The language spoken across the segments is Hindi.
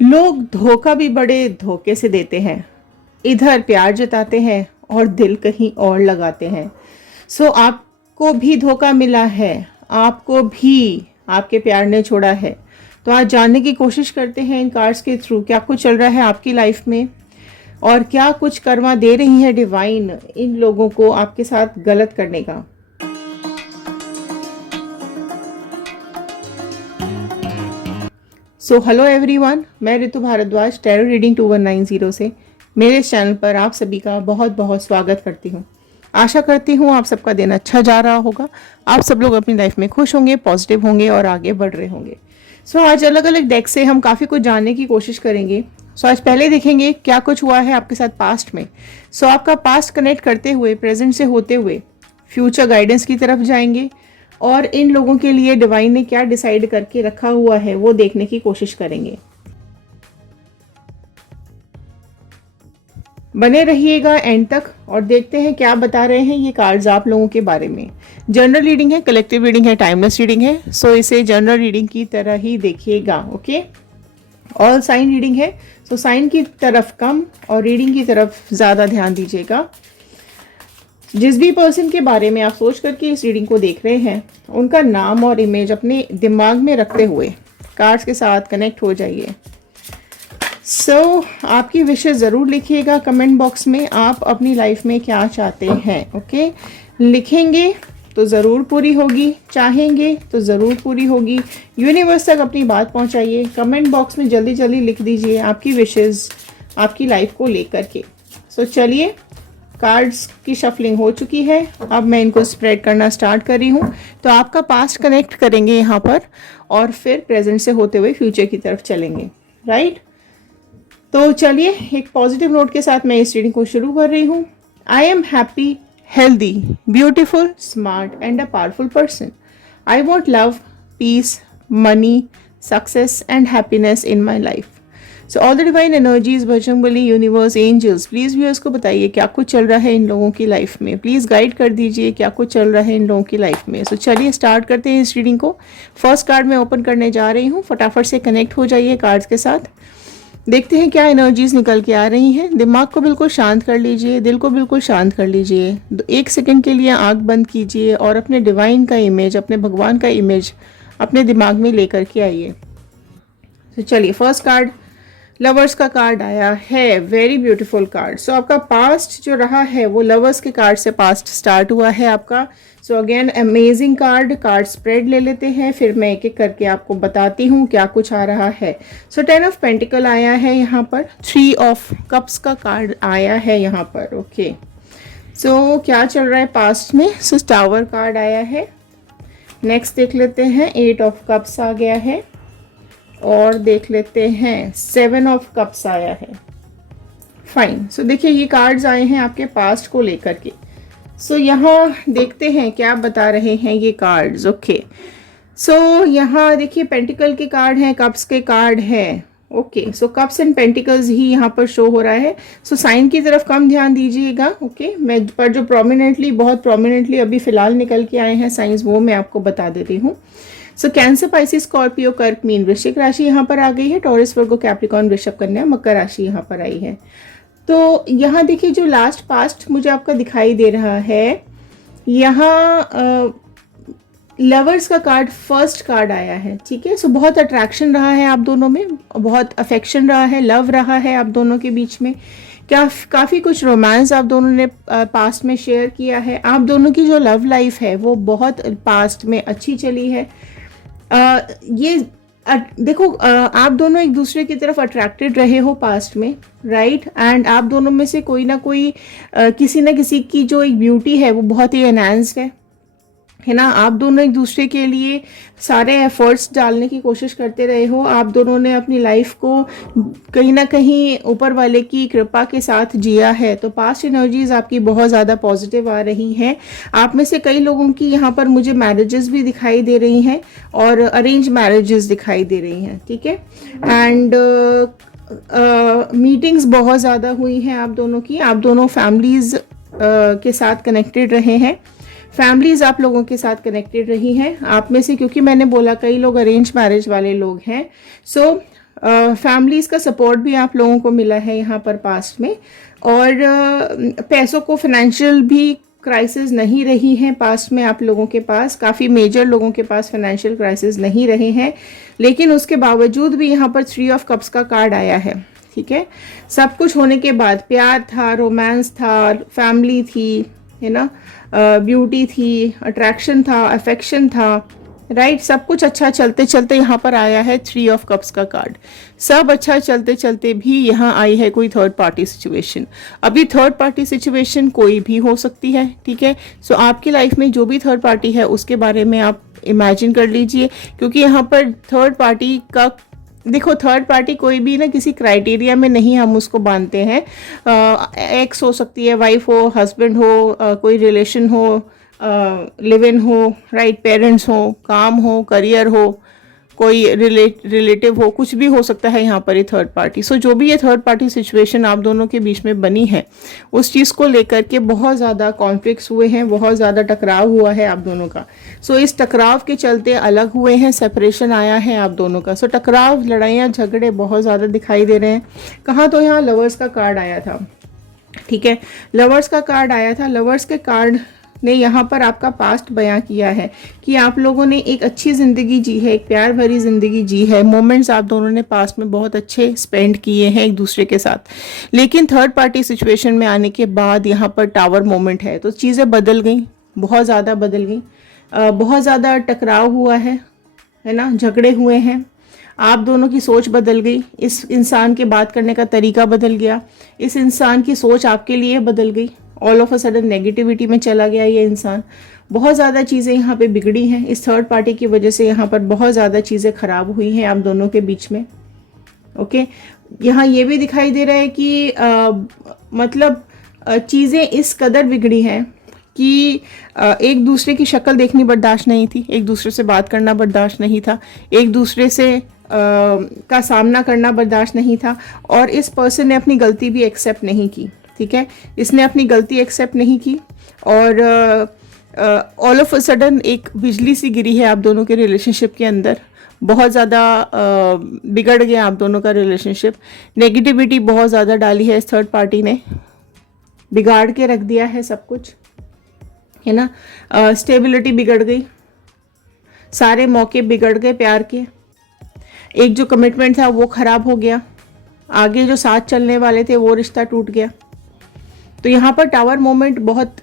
लोग धोखा भी बड़े धोखे से देते हैं। इधर प्यार जताते हैं और दिल कहीं और लगाते हैं। आपको भी धोखा मिला है, आपको भी आपके प्यार ने छोड़ा है। तो आज जानने की कोशिश करते हैं इन कार्ड्स के थ्रू क्या कुछ चल रहा है आपकी लाइफ में और क्या कुछ कर्मा दे रही है डिवाइन इन लोगों को आपके साथ गलत करने का। हेलो एवरीवन, मैं ऋतु भारद्वाज टैरो रीडिंग 2190 से मेरे इस चैनल पर आप सभी का बहुत बहुत स्वागत करती हूँ। आशा करती हूँ आप सबका दिन अच्छा जा रहा होगा, आप सब लोग अपनी लाइफ में खुश होंगे, पॉजिटिव होंगे और आगे बढ़ रहे होंगे। आज अलग अलग डेक से हम काफ़ी कुछ जानने की कोशिश करेंगे। आज पहले देखेंगे क्या कुछ हुआ है आपके साथ पास्ट में। आपका पास्ट कनेक्ट करते हुए प्रेजेंट से होते हुए फ्यूचर गाइडेंस की तरफ जाएंगे और इन लोगों के लिए डिवाइन ने क्या डिसाइड करके रखा हुआ है वो देखने की कोशिश करेंगे। बने रहिएगा एंड तक और देखते हैं क्या बता रहे हैं ये कार्ड्स आप लोगों के बारे में। जनरल रीडिंग है, कलेक्टिव रीडिंग है, टाइमलेस रीडिंग है। इसे जनरल रीडिंग की तरह ही देखिएगा। ओके, ऑल साइन रीडिंग है। साइन की तरफ कम और रीडिंग की तरफ ज़्यादा ध्यान दीजिएगा। जिस भी पर्सन के बारे में आप सोच करके इस रीडिंग को देख रहे हैं उनका नाम और इमेज अपने दिमाग में रखते हुए कार्ड्स के साथ कनेक्ट हो जाइए। आपकी विशेष ज़रूर लिखिएगा कमेंट बॉक्स में, आप अपनी लाइफ में क्या चाहते हैं। ओके, लिखेंगे तो ज़रूर पूरी होगी, चाहेंगे तो ज़रूर पूरी होगी। यूनिवर्स तक अपनी बात पहुंचाइए। कमेंट बॉक्स में जल्दी जल्दी लिख दीजिए आपकी विशेष आपकी लाइफ को लेकर के। चलिए, कार्ड्स की शफलिंग हो चुकी है, अब मैं इनको स्प्रेड करना स्टार्ट कर रही हूँ। आपका पास्ट कनेक्ट करेंगे यहाँ पर और फिर प्रेजेंट से होते हुए फ्यूचर की तरफ चलेंगे। राइट, चलिए एक पॉजिटिव नोट के साथ मैं इस रीडिंग को शुरू कर रही हूँ। I am happy, healthy, beautiful, smart and a powerful person. I want love, peace, money, success and happiness in my life. All the divine energies, Bajrangbali, universe, angels, please viewers को बताइए क्या कुछ चल रहा है इन लोगों की लाइफ में। प्लीज़ गाइड कर दीजिए क्या कुछ चल रहा है इन लोगों की लाइफ में। चलिए स्टार्ट करते हैं इस रीडिंग को। फर्स्ट कार्ड मैं ओपन करने जा रही हूँ, फटाफट से कनेक्ट हो जाइए कार्ड्स के साथ। देखते हैं क्या एनर्जीज निकल के आ रही हैं। दिमाग को बिल्कुल शांत कर लीजिए, दिल को बिल्कुल शांत कर लीजिए। 1 सेकंड के लिए आंख बंद कीजिए और अपने डिवाइन का इमेज, अपने भगवान का इमेज अपने दिमाग में लेकर के आइए। चलिए, फर्स्ट कार्ड लवर्स का कार्ड आया है। Very beautiful card. आपका पास्ट जो रहा है वो लवर्स के कार्ड से पास्ट स्टार्ट हुआ है आपका। अगेन अमेजिंग कार्ड स्प्रेड ले लेते हैं, फिर मैं एक एक करके आपको बताती हूँ क्या कुछ आ रहा है। 10 ऑफ पेंटिकल आया है यहाँ पर, 3 ऑफ कप्स का कार्ड आया है यहाँ पर। ओके, क्या चल रहा है पास्ट में। टावर कार्ड आया है। नेक्स्ट देख लेते हैं, 8 ऑफ कप्स आ गया है और देख लेते हैं 7 ऑफ कप्स आया है। फाइन। देखिए ये कार्ड्स आए हैं आपके पास्ट को लेकर के। यहाँ देखते हैं क्या बता रहे हैं ये कार्ड्स। ओके, यहाँ देखिए पेंटिकल के कार्ड हैं, कप्स के कार्ड हैं। ओके, कप्स एंड पेंटिकल्स ही यहाँ पर शो हो रहा है। साइन की तरफ कम ध्यान दीजिएगा। ओके, मैं पर जो बहुत प्रोमिनेंटली अभी फिलहाल निकल के आए हैं साइंस, वो मैं आपको बता देती हूँ। कैंसर, पाइसिस, स्कॉर्पियो, कर्क, मीन, वृश्चिक राशि यहाँ पर आ गई है। टॉरस, वर्गो, कैप्रिकॉर्न, वृषभ, कन्या, मकर राशि यहाँ पर आई है। यहाँ देखिए जो लास्ट पास्ट मुझे आपका दिखाई दे रहा है, यहाँ लवर्स का कार्ड फर्स्ट कार्ड आया है। ठीक है, बहुत अट्रैक्शन रहा है आप दोनों में, बहुत अफेक्शन रहा है, लव रहा है आप दोनों के बीच में। काफ़ी कुछ रोमांस आप दोनों ने पास्ट में शेयर किया है। आप दोनों की जो लव लाइफ है वो बहुत पास्ट में अच्छी चली है। देखो, आप दोनों एक दूसरे की तरफ अट्रैक्टेड रहे हो पास्ट में, राइट। एंड आप दोनों में से कोई ना कोई किसी ना किसी की जो एक ब्यूटी है वो बहुत ही एनहांस्ड है ना। आप दोनों एक दूसरे के लिए सारे एफर्ट्स डालने की कोशिश करते रहे हो। आप दोनों ने अपनी लाइफ को कहीं ना कहीं ऊपर वाले की कृपा के साथ जिया है। पास्ट एनर्जीज आपकी बहुत ज़्यादा पॉजिटिव आ रही हैं। आप में से कई लोगों की यहाँ पर मुझे मैरिजेस भी दिखाई दे रही हैं और अरेंज मैरिजेस दिखाई दे रही हैं। ठीक है, एंड मीटिंग्स बहुत ज़्यादा हुई हैं आप दोनों की। आप दोनों फैमिलीज़ के साथ कनेक्टेड रहे हैं। फैमिलीज आप लोगों के साथ कनेक्टेड रही हैं। आप में से, क्योंकि मैंने बोला कई लोग अरेंज मैरिज वाले लोग हैं, फैमिलीज़ का सपोर्ट भी आप लोगों को मिला है यहाँ पर पास्ट में, और पैसों को, फाइनेंशियल भी क्राइसिस नहीं रही हैं पास्ट में आप लोगों के पास, काफ़ी मेजर लोगों के पास फाइनेंशियल क्राइसिस नहीं रहे हैं, लेकिन उसके बावजूद भी यहाँ पर 3 ऑफ कप्स का कार्ड आया है। ठीक है, सब कुछ होने के बाद, प्यार था, रोमांस था, फैमिली थी, है ना, ब्यूटी थी, अट्रैक्शन था, अफेक्शन था, राइट, सब कुछ अच्छा चलते चलते यहाँ पर आया है 3 ऑफ कप्स का कार्ड। सब अच्छा चलते चलते भी यहाँ आई है कोई थर्ड पार्टी सिचुएशन। अभी थर्ड पार्टी सिचुएशन कोई भी हो सकती है। ठीक है, सो आपकी लाइफ में जो भी थर्ड पार्टी है उसके बारे में आप इमेजिन कर लीजिए, क्योंकि यहाँ पर थर्ड पार्टी का, देखो, थर्ड पार्टी कोई भी ना किसी क्राइटेरिया में नहीं हम उसको बांधते हैं। एक्स हो सकती है, वाइफ हो, हस्बैंड हो, कोई रिलेशन हो, लिव इन हो, राइट, पेरेंट्स हो, काम हो, करियर हो, कोई रिलेटिव हो, कुछ भी हो सकता है यहाँ पर ये थर्ड पार्टी। सो जो भी ये थर्ड पार्टी सिचुएशन आप दोनों के बीच में बनी है, उस चीज़ को लेकर के बहुत ज़्यादा कॉन्फ्लिक्ट्स हुए हैं, बहुत ज़्यादा टकराव हुआ है आप दोनों का। सो इस टकराव के चलते अलग हुए हैं, सेपरेशन आया है आप दोनों का। सो टकराव, लड़ाइयाँ, झगड़े बहुत ज़्यादा दिखाई दे रहे हैं। कहाँ तो यहाँ लवर्स का कार्ड आया था। ठीक है, लवर्स का कार्ड आया था। लवर्स के कार्ड ने यहाँ पर आपका पास्ट बयां किया है कि आप लोगों ने एक अच्छी ज़िंदगी जी है, एक प्यार भरी ज़िंदगी जी है, मोमेंट्स आप दोनों ने पास्ट में बहुत अच्छे स्पेंड किए हैं एक दूसरे के साथ। लेकिन थर्ड पार्टी सिचुएशन में आने के बाद यहाँ पर टावर मोमेंट है, तो चीज़ें बदल गई, बहुत ज़्यादा बदल गई, बहुत ज़्यादा टकराव हुआ है ना, झगड़े हुए हैं, आप दोनों की सोच बदल गई, इस इंसान के बात करने का तरीका बदल गया, इस इंसान की सोच आपके लिए बदल गई, all of a sudden negativity में चला गया ये इंसान। बहुत ज़्यादा चीज़ें यहाँ पे बिगड़ी हैं इस थर्ड पार्टी की वजह से। यहाँ पर बहुत ज़्यादा चीज़ें खराब हुई हैं आप दोनों के बीच में। ओके, यहाँ ये भी दिखाई दे रहा है कि मतलब चीज़ें इस कदर बिगड़ी हैं कि एक दूसरे की शक्ल देखनी बर्दाश्त नहीं थी, एक दूसरे से बात करना बर्दाश्त नहीं था, एक दूसरे से का सामना करना बर्दाश्त नहीं था, और इस पर्सन ने अपनी गलती भी एक्सेप्ट नहीं की। ठीक है, इसने अपनी गलती एक्सेप्ट नहीं की, और ऑल ऑफ अ सडन एक बिजली सी गिरी है आप दोनों के रिलेशनशिप के अंदर। बहुत ज़्यादा बिगड़ गया आप दोनों का रिलेशनशिप। नेगेटिविटी बहुत ज़्यादा डाली है इस थर्ड पार्टी ने, बिगाड़ के रख दिया है सब कुछ, है ना। स्टेबिलिटी बिगड़ गई, सारे मौके बिगड़ गए प्यार के, एक जो कमिटमेंट था वो ख़राब हो गया, आगे जो साथ चलने वाले थे वो रिश्ता टूट गया। तो यहाँ पर टावर मोमेंट बहुत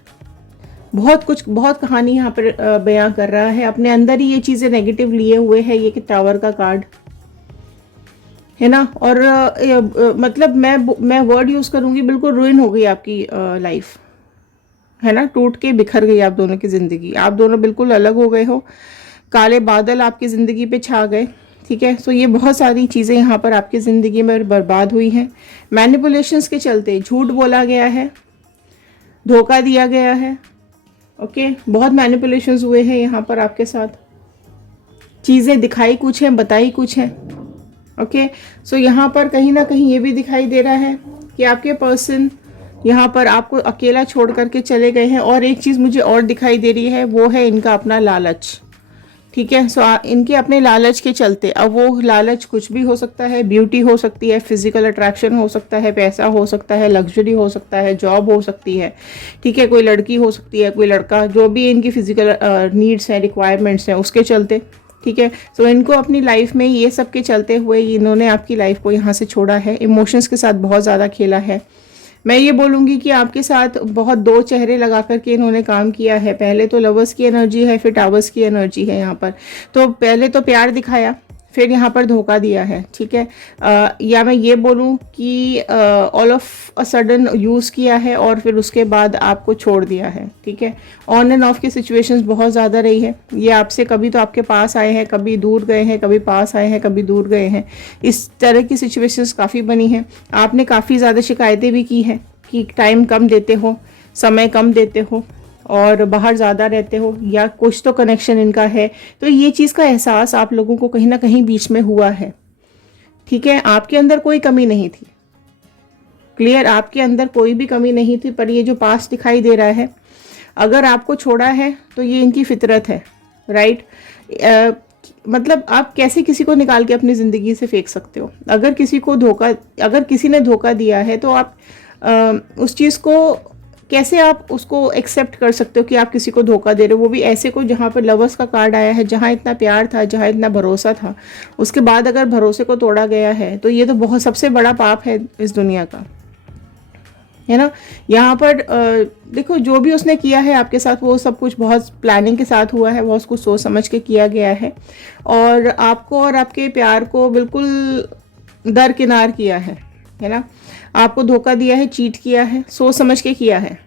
कहानी यहाँ पर बयां कर रहा है। अपने अंदर ही ये चीज़ें नेगेटिव लिए हुए है ये कि टावर का कार्ड, है ना। और मतलब मैं वर्ड यूज़ करूँगी, बिल्कुल रुइन हो गई आपकी लाइफ, है ना, टूट के बिखर गई आप दोनों की ज़िंदगी। आप दोनों बिल्कुल अलग हो गए हो, काले बादल आपकी ज़िंदगी पे छा गए। ठीक है, सो ये बहुत सारी चीज़ें यहाँ पर आपकी ज़िंदगी में बर्बाद हुई हैं। मैनिपुलेशंस के चलते झूठ बोला गया है, धोखा दिया गया है। ओके, बहुत मैनिपुलेशंस हुए हैं यहाँ पर आपके साथ, चीज़ें दिखाई कुछ हैं, बताई कुछ हैं। ओके, सो यहाँ पर कहीं ना कहीं ये भी दिखाई दे रहा है कि आपके पर्सन यहाँ पर आपको अकेला छोड़ करके चले गए हैं। और एक चीज़ मुझे और दिखाई दे रही है, वो है इनका अपना लालच। ठीक है, सो इनके अपने लालच के चलते, अब वो लालच कुछ भी हो सकता है, ब्यूटी हो सकती है, फिजिकल अट्रैक्शन हो सकता है, पैसा हो सकता है, लग्जरी हो सकता है, जॉब हो सकती है। ठीक है, कोई लड़की हो सकती है, कोई लड़का, जो भी इनकी फिजिकल नीड्स हैं, रिक्वायरमेंट्स हैं, उसके चलते। ठीक है, सो इनको अपनी लाइफ में ये सब के चलते हुए इन्होंने आपकी लाइफ को यहाँ से छोड़ा है, इमोशंस के साथ बहुत ज़्यादा खेला है। मैं ये बोलूँगी कि आपके साथ बहुत दो चेहरे लगा करके इन्होंने काम किया है। पहले तो लवर्स की एनर्जी है, फिर टावर्स की एनर्जी है यहाँ पर। तो पहले तो प्यार दिखाया, फिर यहाँ पर धोखा दिया है। ठीक है, या मैं ये बोलूँ कि all of a sudden use किया है और फिर उसके बाद आपको छोड़ दिया है। ठीक है, ऑन एंड ऑफ की सिचुएशंस बहुत ज़्यादा रही है। ये आपसे कभी तो आपके पास आए हैं, कभी दूर गए हैं, कभी पास आए हैं, कभी दूर गए हैं। इस तरह की सिचुएशंस काफ़ी बनी हैं। आपने काफ़ी ज़्यादा शिकायतें भी की हैं कि टाइम कम देते हो, समय कम देते हो, और बाहर ज़्यादा रहते हो, या कुछ तो कनेक्शन इनका है। तो ये चीज़ का एहसास आप लोगों को कहीं ना कहीं बीच में हुआ है। ठीक है, आपके अंदर कोई कमी नहीं थी, क्लियर, आपके अंदर कोई भी कमी नहीं थी। पर ये जो पास्ट दिखाई दे रहा है, अगर आपको छोड़ा है तो ये इनकी फितरत है, राइट। मतलब आप कैसे किसी को निकाल के अपनी ज़िंदगी से फेंक सकते हो। अगर किसी ने धोखा दिया है तो आप उस चीज़ को कैसे आप उसको एक्सेप्ट कर सकते हो कि आप किसी को धोखा दे रहे हो, वो भी ऐसे को जहाँ पर लवर्स का कार्ड आया है, जहाँ इतना प्यार था, जहाँ इतना भरोसा था, उसके बाद अगर भरोसे को तोड़ा गया है तो ये तो बहुत सबसे बड़ा पाप है इस दुनिया का, है ना। यहाँ पर देखो जो भी उसने किया है आपके साथ वो सब कुछ बहुत प्लानिंग के साथ हुआ है, बहुत कुछ सोच समझ के किया गया है और आपको और आपके प्यार को बिल्कुल दरकिनार किया है ना। आपको धोखा दिया है, चीट किया है, सोच समझ के किया है।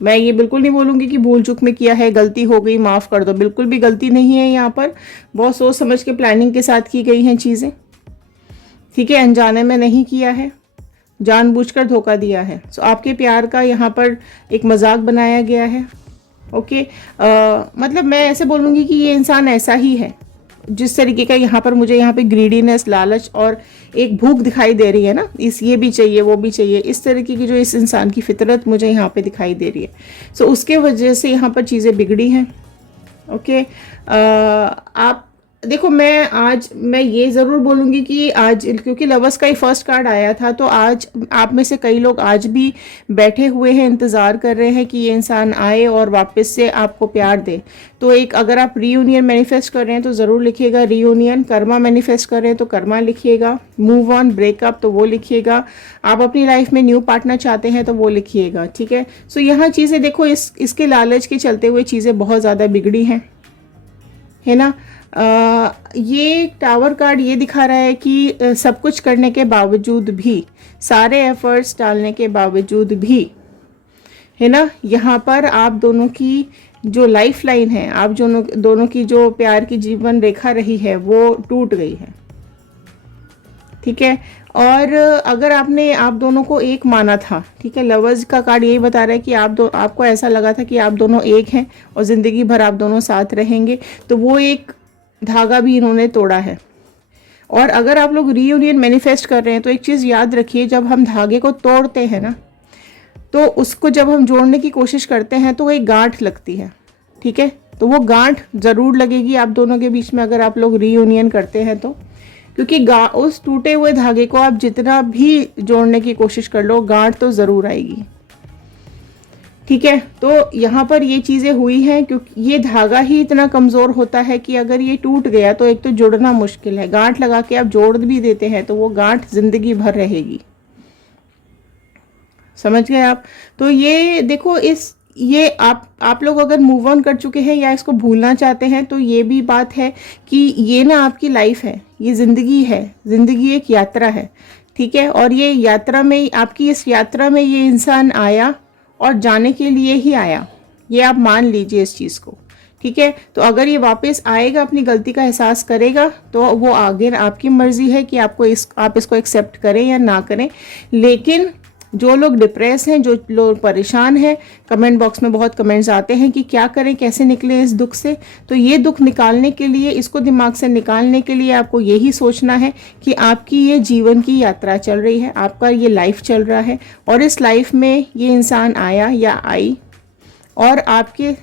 मैं ये बिल्कुल नहीं बोलूँगी कि भूल चूक में किया है, गलती हो गई माफ़ कर दो, बिल्कुल भी गलती नहीं है। यहाँ पर बहुत सोच समझ के प्लानिंग के साथ की गई हैं चीज़ें, ठीक है। अनजाने में नहीं किया है, जानबूझकर धोखा दिया है। सो आपके प्यार का यहाँ पर एक मजाक बनाया गया है। ओके, मतलब मैं ऐसे बोलूँगी कि ये इंसान ऐसा ही है जिस तरीके का यहाँ पर मुझे यहाँ पे ग्रीडीनेस, लालच और एक भूख दिखाई दे रही है ना, ये भी चाहिए वो भी चाहिए, इस तरीके की जो इस इंसान की फितरत मुझे यहाँ पे दिखाई दे रही है। सो उसके वजह से यहाँ पर चीज़ें बिगड़ी हैं। ओके, आप देखो मैं ये ज़रूर बोलूँगी कि आज क्योंकि लवर्स का ही फर्स्ट कार्ड आया था तो आज आप में से कई लोग आज भी बैठे हुए हैं, इंतज़ार कर रहे हैं कि ये इंसान आए और वापस से आपको प्यार दे। तो एक अगर आप रीयूनियन मैनिफेस्ट कर रहे हैं तो ज़रूर लिखिएगा रीयूनियन, कर्मा मैनिफेस्ट कर रहे हैं तो कर्मा लिखिएगा, मूव ऑन, ब्रेकअप तो वो लिखिएगा, आप अपनी लाइफ में न्यू पार्टनर चाहते हैं तो वो लिखिएगा, ठीक है। सो यहाँ चीज़ें देखो इसके लालच के चलते हुए चीज़ें बहुत ज़्यादा बिगड़ी हैं, है ना। ये टावर कार्ड ये दिखा रहा है कि सब कुछ करने के बावजूद भी, सारे एफर्ट्स डालने के बावजूद भी, है ना, यहाँ पर आप दोनों की जो लाइफ लाइन है, आप दोनों की जो प्यार की जीवन रेखा रही है वो टूट गई है, ठीक है। और अगर आप दोनों को एक माना था, ठीक है, लवर्स का कार्ड यही बता रहा है कि आपको ऐसा लगा था कि आप दोनों एक हैं और ज़िंदगी भर आप दोनों साथ रहेंगे, तो वो एक धागा भी इन्होंने तोड़ा है। और अगर आप लोग रीयूनियन मैनिफेस्ट कर रहे हैं तो एक चीज़ याद रखिए, जब हम धागे को तोड़ते हैं ना तो उसको जब हम जोड़ने की कोशिश करते हैं तो वो एक गांठ लगती है, ठीक है। तो वो गांठ ज़रूर लगेगी आप दोनों के बीच में अगर आप लोग रीयूनियन करते हैं तो, क्योंकि उस टूटे हुए धागे को आप जितना भी जोड़ने की कोशिश कर लो गांठ तो ज़रूर आएगी, ठीक है। तो यहाँ पर ये चीज़ें हुई हैं क्योंकि ये धागा ही इतना कमज़ोर होता है कि अगर ये टूट गया तो एक तो जुड़ना मुश्किल है, गांठ लगा के आप जोड़ भी देते हैं तो वो गांठ ज़िंदगी भर रहेगी, समझ गए आप। तो ये देखो ये आप लोग अगर मूव ऑन कर चुके हैं या इसको भूलना चाहते हैं तो ये भी बात है कि ये ना आपकी लाइफ है, ये ज़िंदगी है, ज़िंदगी एक यात्रा है, ठीक है। और ये यात्रा में आपकी इस यात्रा में ये इंसान आया और जाने के लिए ही आया, ये आप मान लीजिए इस चीज़ को, ठीक है। तो अगर ये वापस आएगा, अपनी गलती का एहसास करेगा तो वो आगे आपकी मर्जी है कि आप इसको एक्सेप्ट करें या ना करें। लेकिन जो लोग डिप्रेस हैं, जो लोग परेशान हैं, कमेंट बॉक्स में बहुत कमेंट्स आते हैं कि क्या करें, कैसे निकलें इस दुख से। तो ये दुख निकालने के लिए, इसको दिमाग से निकालने के लिए आपको यही सोचना है कि आपकी ये जीवन की यात्रा चल रही है, आपका ये लाइफ चल रहा है और इस लाइफ में ये इंसान आया या आई और आपके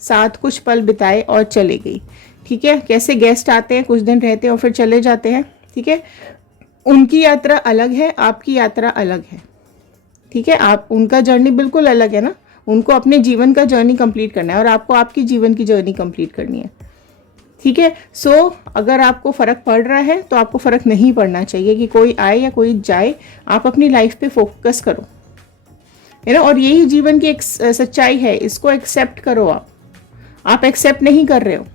साथ कुछ पल बिताए और चले गई, ठीक है। कैसे गेस्ट आते हैं, कुछ दिन रहते हैं और फिर चले जाते हैं, ठीक है। उनकी यात्रा अलग है, आपकी यात्रा अलग है, ठीक है। आप उनका जर्नी बिल्कुल अलग है ना, उनको अपने जीवन का जर्नी कंप्लीट करना है और आपको आपकी जीवन की जर्नी कंप्लीट करनी है, ठीक है। सो अगर आपको फ़र्क पड़ रहा है तो आपको फ़र्क नहीं पड़ना चाहिए कि कोई आए या कोई जाए, आप अपनी लाइफ पे फोकस करो, है ना। और यही जीवन की एक सच्चाई है, इसको एक्सेप्ट करो। आप एक्सेप्ट नहीं कर रहे हो,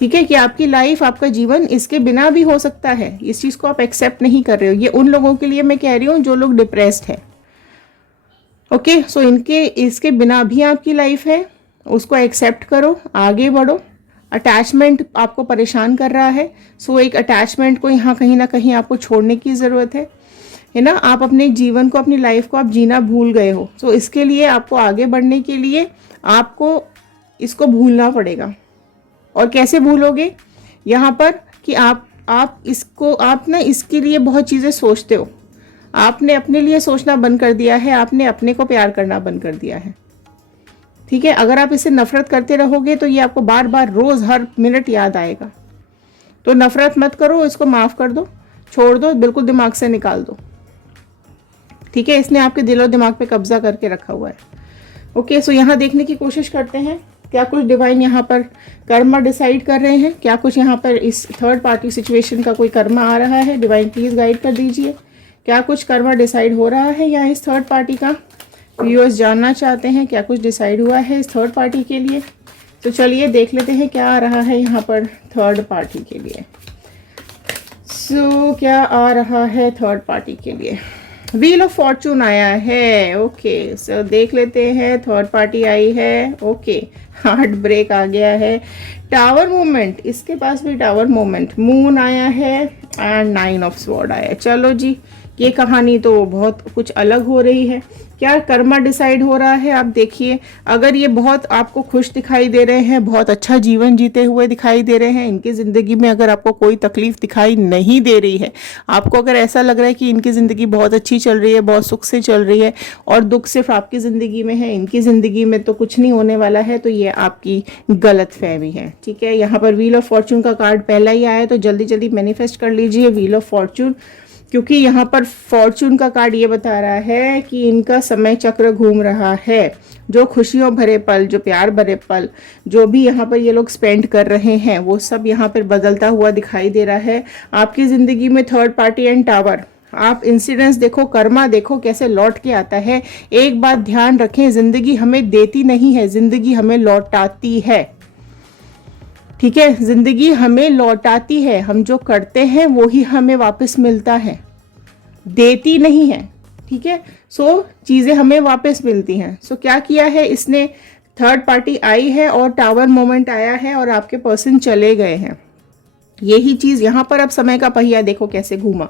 ठीक है, कि आपकी लाइफ, आपका जीवन इसके बिना भी हो सकता है, इस चीज़ को आप एक्सेप्ट नहीं कर रहे हो। ये उन लोगों के लिए मैं कह रही हूँ जो लोग डिप्रेस्ड है, ओके। सो इसके बिना भी आपकी लाइफ है, उसको एक्सेप्ट करो, आगे बढ़ो। अटैचमेंट आपको परेशान कर रहा है, सो एक अटैचमेंट को यहाँ कहीं ना कहीं आपको छोड़ने की ज़रूरत है ना। आप अपने जीवन को, अपनी लाइफ को आप जीना भूल गए हो, सो इसके लिए आपको आगे बढ़ने के लिए आपको इसको भूलना पड़ेगा। और कैसे भूलोगे, यहाँ पर कि आप ना इसके लिए बहुत चीज़ें सोचते हो, आपने अपने लिए सोचना बंद कर दिया है, आपने अपने को प्यार करना बंद कर दिया है, ठीक है, अगर आप इससे नफरत करते रहोगे तो ये आपको बार बार रोज हर मिनट याद आएगा। तो नफरत मत करो, इसको माफ कर दो, छोड़ दो, बिल्कुल दिमाग से निकाल दो। ठीक है, इसने आपके दिल और दिमाग पे कब्जा करके रखा हुआ है। ओके, सो यहाँ देखने की कोशिश करते हैं क्या कुछ डिवाइन यहाँ पर कर्मा डिसाइड कर रहे हैं, क्या कुछ यहाँ पर इस थर्ड पार्टी सिचुएशन का कोई कर्मा आ रहा है। डिवाइन प्लीज गाइड कर दीजिए, क्या कुछ कर्मा डिसाइड हो रहा है या इस थर्ड पार्टी का। व्यूअर्स जानना चाहते हैं क्या कुछ डिसाइड हुआ है इस थर्ड पार्टी के लिए। तो चलिए देख लेते हैं क्या आ रहा है यहाँ पर थर्ड पार्टी के लिए। सो क्या आ रहा है थर्ड पार्टी के लिए। व्हील ऑफ फॉर्चून आया है। ओके, सो देख लेते हैं, थर्ड पार्टी आई है। ओके, हार्ट ब्रेक आ गया है, टावर मोमेंट, इसके पास भी टावर मोमेंट, मून आया है एंड 9 ऑफ स्वॉर्ड आया है। चलो जी, ये कहानी तो बहुत कुछ अलग हो रही है। क्या कर्मा डिसाइड हो रहा है आप देखिए। अगर ये बहुत आपको खुश दिखाई दे रहे हैं, बहुत अच्छा जीवन जीते हुए दिखाई दे रहे हैं, इनकी ज़िंदगी में अगर आपको कोई तकलीफ दिखाई नहीं दे रही है, आपको अगर ऐसा लग रहा है कि इनकी ज़िंदगी बहुत अच्छी चल रही है, बहुत सुख से चल रही है और दुख सिर्फ आपकी ज़िंदगी में है, इनकी ज़िंदगी में तो कुछ नहीं होने वाला है, तो ये आपकी गलत फहमी है। ठीक है, यहाँ पर व्हील ऑफ फॉर्चून का कार्ड पहला ही आया है, तो जल्दी जल्दी मैनिफेस्ट कर लीजिए व्हील ऑफ फॉर्चून, क्योंकि यहाँ पर फॉर्चून का कार्ड ये बता रहा है कि इनका समय चक्र घूम रहा है। जो खुशियों भरे पल, जो प्यार भरे पल, जो भी यहाँ पर ये लोग स्पेंड कर रहे हैं, वो सब यहाँ पर बदलता हुआ दिखाई दे रहा है आपकी ज़िंदगी में। थर्ड पार्टी एंड टावर, आप इंसिडेंट्स देखो, कर्मा देखो कैसे लौट के आता है। एक बात ध्यान रखें, ज़िंदगी हमें देती नहीं है, ज़िंदगी हमें लौटाती है। ठीक है, जिंदगी हमें लौटाती है, हम जो करते हैं वो ही हमें वापस मिलता है, देती नहीं है। ठीक है, सो चीज़ें हमें वापस मिलती हैं। सो क्या किया है इसने, थर्ड पार्टी आई है और टावर मोमेंट आया है और आपके पर्सन चले गए हैं। यही चीज यहाँ पर अब समय का पहिया देखो कैसे घूमा।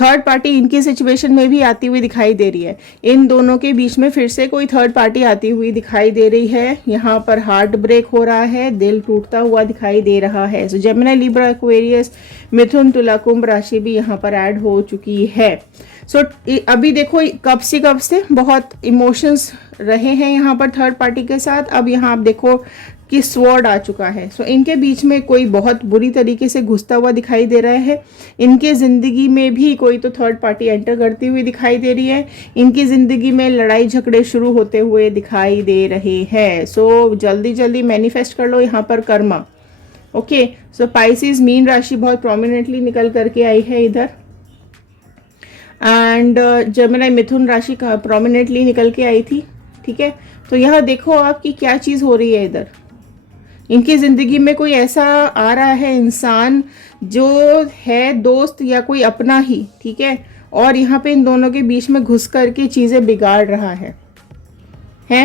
थर्ड पार्टी इनकी सिचुएशन में भी आती हुई दिखाई दे रही है, इन दोनों के बीच में फिर से कोई थर्ड पार्टी आती हुई दिखाई दे रही है। यहाँ पर हार्ट ब्रेक हो रहा है, दिल टूटता हुआ दिखाई दे रहा है। सो जेमिनी, लिब्रा, एक्वेरियस, मिथुन, तुला, कुंभ राशि भी यहाँ पर ऐड हो चुकी है। सो अभी देखो कब से बहुत इमोशंस रहे हैं यहाँ पर थर्ड पार्टी के साथ। अब यहाँ आप देखो कि स्वॉर्ड आ चुका है। सो इनके बीच में कोई बहुत बुरी तरीके से घुसता हुआ दिखाई दे रहा है। इनके ज़िंदगी में भी कोई तो थर्ड पार्टी एंटर करती हुई दिखाई दे रही है। इनकी ज़िंदगी में लड़ाई झगड़े शुरू होते हुए दिखाई दे रहे हैं। सो जल्दी जल्दी मैनिफेस्ट कर लो यहाँ पर कर्मा। ओके, सो पाइसिस, मीन राशि बहुत प्रोमिनेंटली निकल करके आई है इधर, एंड जेमिनी, मिथुन राशि का प्रोमिनेंटली निकल के आई थी। ठीक है, तो यहाँ देखो आपकी क्या चीज़ हो रही है इधर। इनकी ज़िंदगी में कोई ऐसा आ रहा है इंसान जो है दोस्त या कोई अपना ही, ठीक है, और यहाँ पे इन दोनों के बीच में घुस करके चीज़ें बिगाड़ रहा है।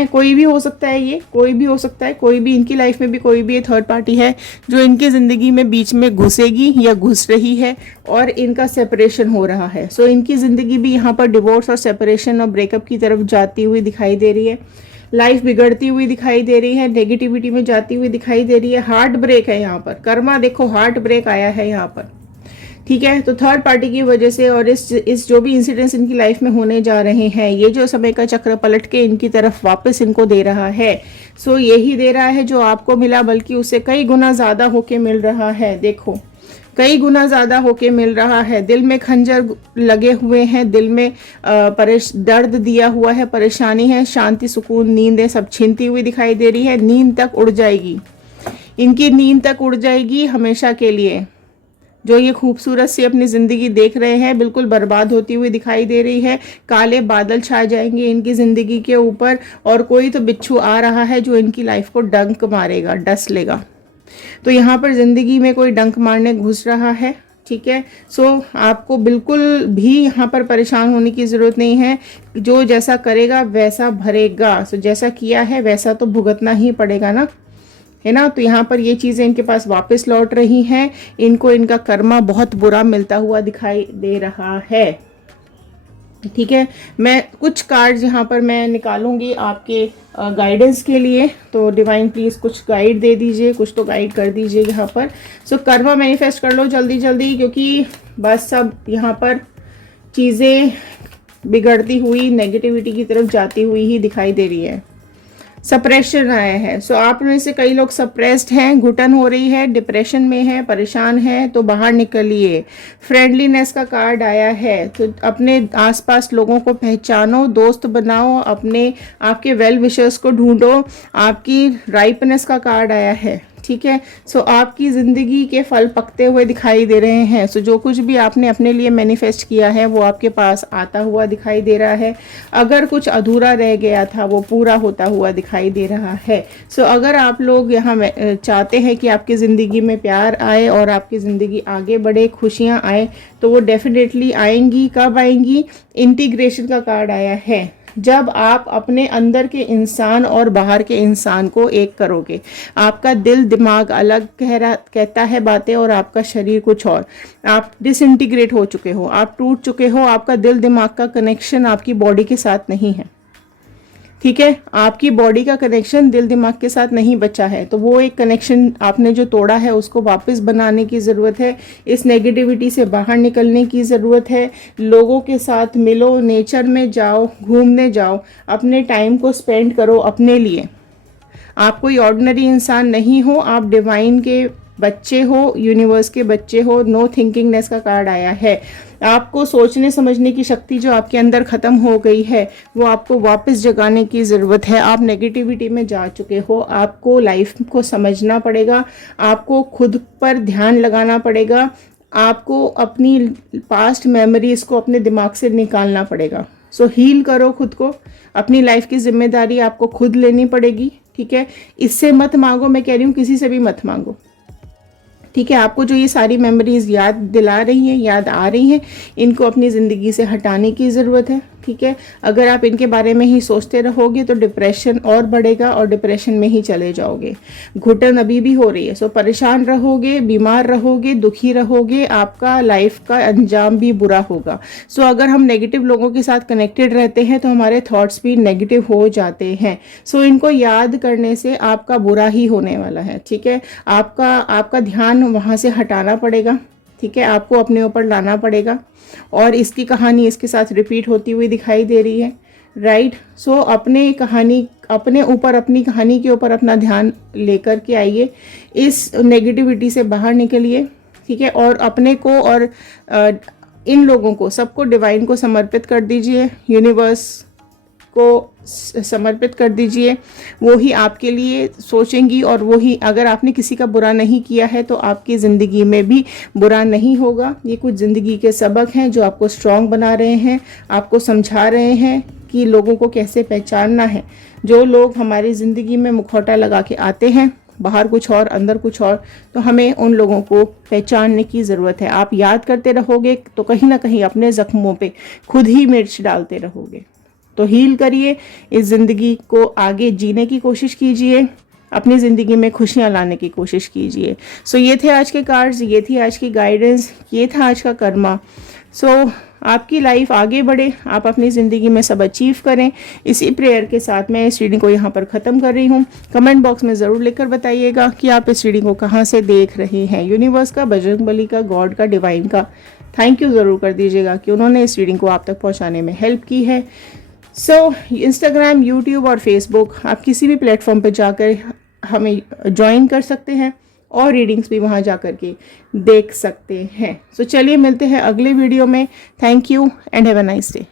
कोई भी हो सकता है, ये कोई भी हो सकता है, कोई भी इनकी लाइफ में भी कोई भी ये थर्ड पार्टी है जो इनकी ज़िंदगी में बीच में घुसेगी या घुस रही है और इनका सेपरेशन हो रहा है। सो इनकी ज़िंदगी भी यहाँ पर डिवोर्स और सेपरेशन और ब्रेकअप की तरफ जाती हुई दिखाई दे रही है। लाइफ बिगड़ती हुई दिखाई दे रही है, नेगेटिविटी में जाती हुई दिखाई दे रही है। हार्ट ब्रेक है यहाँ पर, कर्मा देखो हार्ट ब्रेक आया है यहाँ पर। ठीक है, तो थर्ड पार्टी की वजह से और इस जो भी इंसिडेंट्स इनकी लाइफ में होने जा रहे हैं, ये जो समय का चक्र पलट के इनकी तरफ वापस इनको दे रहा है। सो यही दे रहा है जो आपको मिला, बल्कि उससे कई गुना ज़्यादा होके मिल रहा है। देखो कई गुना ज़्यादा होके मिल रहा है। दिल में खंजर लगे हुए हैं, दिल में दर्द दिया हुआ है, परेशानी है, शांति, सुकून, नींद सब छीनती हुई दिखाई दे रही है। नींद तक उड़ जाएगी, इनकी नींद तक उड़ जाएगी हमेशा के लिए। जो ये खूबसूरत सी अपनी ज़िंदगी देख रहे हैं बिल्कुल बर्बाद होती हुई दिखाई दे रही है। काले बादल छा जाएंगे इनकी ज़िंदगी के ऊपर और कोई तो बिच्छू आ रहा है जो इनकी लाइफ को डंक मारेगा, डस लेगा। तो यहाँ पर ज़िंदगी में कोई डंक मारने घुस रहा है। ठीक है, सो आपको बिल्कुल भी यहाँ पर परेशान होने की ज़रूरत नहीं है। जो जैसा करेगा वैसा भरेगा। सो जैसा किया है वैसा तो भुगतना ही पड़ेगा ना, है ना। तो यहाँ पर ये चीज़ें इनके पास वापस लौट रही हैं। इनको इनका कर्मा बहुत बुरा मिलता हुआ दिखाई दे रहा है। ठीक है, मैं कुछ कार्ड्स यहाँ पर मैं निकालूंगी आपके गाइडेंस के लिए। तो डिवाइन प्लीज़ कुछ गाइड दे दीजिए, कुछ तो गाइड कर दीजिए यहाँ पर। सो कर्मा मैनिफेस्ट कर लो जल्दी जल्दी, क्योंकि बस सब यहाँ पर चीज़ें बिगड़ती हुई नेगेटिविटी की तरफ जाती हुई ही दिखाई दे रही है। सप्रेशन आया है। सो आप में से कई लोग सप्रेस्ड हैं, घुटन हो रही है, डिप्रेशन में है, परेशान है, तो बाहर निकलिए। फ्रेंडलीनेस का कार्ड आया है, तो अपने आसपास लोगों को पहचानो, दोस्त बनाओ, अपने आपके वेल विशर्स को ढूंढो। आपकी राइपनेस का कार्ड आया है, ठीक है। सो आपकी ज़िंदगी के फल पकते हुए दिखाई दे रहे हैं। सो जो कुछ भी आपने अपने लिए मैनिफेस्ट किया है वो आपके पास आता हुआ दिखाई दे रहा है। अगर कुछ अधूरा रह गया था वो पूरा होता हुआ दिखाई दे रहा है। सो अगर आप लोग यहाँ चाहते हैं कि आपकी ज़िंदगी में प्यार आए और आपकी ज़िंदगी आगे बढ़े, खुशियाँ आए, तो वो डेफिनेटली आएंगी। कब आएंगी? इंटीग्रेशन का कार्ड आया है, जब आप अपने अंदर के इंसान और बाहर के इंसान को एक करोगे। आपका दिल दिमाग अलग कहता है बातें और आपका शरीर कुछ और। आप डिसइंटीग्रेट हो चुके हो, आप टूट चुके हो, आपका दिल दिमाग का कनेक्शन आपकी बॉडी के साथ नहीं है, ठीक है। आपकी बॉडी का कनेक्शन दिल दिमाग के साथ नहीं बचा है, तो वो एक कनेक्शन आपने जो तोड़ा है उसको वापस बनाने की ज़रूरत है। इस नेगेटिविटी से बाहर निकलने की ज़रूरत है। लोगों के साथ मिलो, नेचर में जाओ, घूमने जाओ, अपने टाइम को स्पेंड करो अपने लिए। आप कोई ऑर्डिनरी इंसान नहीं हो, आप डिवाइन के बच्चे हो, यूनिवर्स के बच्चे हो। नो थिंकिंगनेस का कार्ड आया है। आपको सोचने समझने की शक्ति जो आपके अंदर ख़त्म हो गई है वो आपको वापस जगाने की ज़रूरत है। आप नेगेटिविटी में जा चुके हो, आपको लाइफ को समझना पड़ेगा, आपको खुद पर ध्यान लगाना पड़ेगा, आपको अपनी पास्ट मेमोरीज़ को अपने दिमाग से निकालना पड़ेगा। सो हील करो खुद को, अपनी लाइफ की जिम्मेदारी आपको खुद लेनी पड़ेगी, ठीक है। इससे मत मांगो, मैं कह रही हूँ किसी से भी मत मांगो, ठीक है। आपको जो ये सारी मेमोरीज याद दिला रही हैं, याद आ रही हैं, इनको अपनी ज़िंदगी से हटाने की ज़रूरत है, ठीक है। अगर आप इनके बारे में ही सोचते रहोगे तो डिप्रेशन और बढ़ेगा और डिप्रेशन में ही चले जाओगे। घुटन अभी भी हो रही है, सो परेशान रहोगे, बीमार रहोगे, दुखी रहोगे, आपका लाइफ का अंजाम भी बुरा होगा। सो अगर हम नेगेटिव लोगों के साथ कनेक्टेड रहते हैं तो हमारे थॉट्स भी नेगेटिव हो जाते हैं। सो इनको याद करने से आपका बुरा ही होने वाला है, ठीक है। आपका ध्यान वहाँ से हटाना पड़ेगा, ठीक है। आपको अपने ऊपर लाना पड़ेगा और इसकी कहानी इसके साथ रिपीट होती हुई दिखाई दे रही है, राइट। सो अपने ऊपर, अपनी कहानी के ऊपर अपना ध्यान लेकर के आइए, इस नेगेटिविटी से बाहर निकलिए, ठीक है। और अपने को और इन लोगों को, सबको डिवाइन को समर्पित कर दीजिए, यूनिवर्स को समर्पित कर दीजिए। वो ही आपके लिए सोचेंगी और वो ही, अगर आपने किसी का बुरा नहीं किया है तो आपकी ज़िंदगी में भी बुरा नहीं होगा। ये कुछ ज़िंदगी के सबक हैं जो आपको स्ट्रॉन्ग बना रहे हैं, आपको समझा रहे हैं कि लोगों को कैसे पहचानना है। जो लोग हमारी ज़िंदगी में मुखौटा लगा के आते हैं, बाहर कुछ और अंदर कुछ और, तो हमें उन लोगों को पहचानने की ज़रूरत है। आप याद करते रहोगे तो कहीं ना कहीं अपने ज़ख्मों पे खुद ही मिर्च डालते रहोगे। तो हील करिए, इस ज़िंदगी को आगे जीने की कोशिश कीजिए, अपनी ज़िंदगी में खुशियाँ लाने की कोशिश कीजिए। सो ये थे आज के कार्ड्स, ये थी आज की गाइडेंस, ये था आज का कर्मा। सो आपकी लाइफ आगे बढ़े, आप अपनी ज़िंदगी में सब अचीव करें। इसी प्रेयर के साथ मैं इस रीडिंग को यहाँ पर ख़त्म कर रही हूँ। कमेंट बॉक्स में ज़रूर लिखकर बताइएगा कि आप इस रीडिंग को कहाँ से देख रहे हैं। यूनिवर्स का, बजरंगबली का, गॉड का, डिवाइन का थैंक यू ज़रूर कर दीजिएगा कि उन्होंने इस रीडिंग को आप तक पहुँचाने में हेल्प की है। सो इंस्टाग्राम, यूट्यूब और फेसबुक, आप किसी भी प्लेटफॉर्म पर जाकर हमें ज्वाइन कर सकते हैं और रीडिंग्स भी वहाँ जा कर के देख सकते हैं। सो चलिए मिलते हैं अगले वीडियो में। Thank you and have a nice day.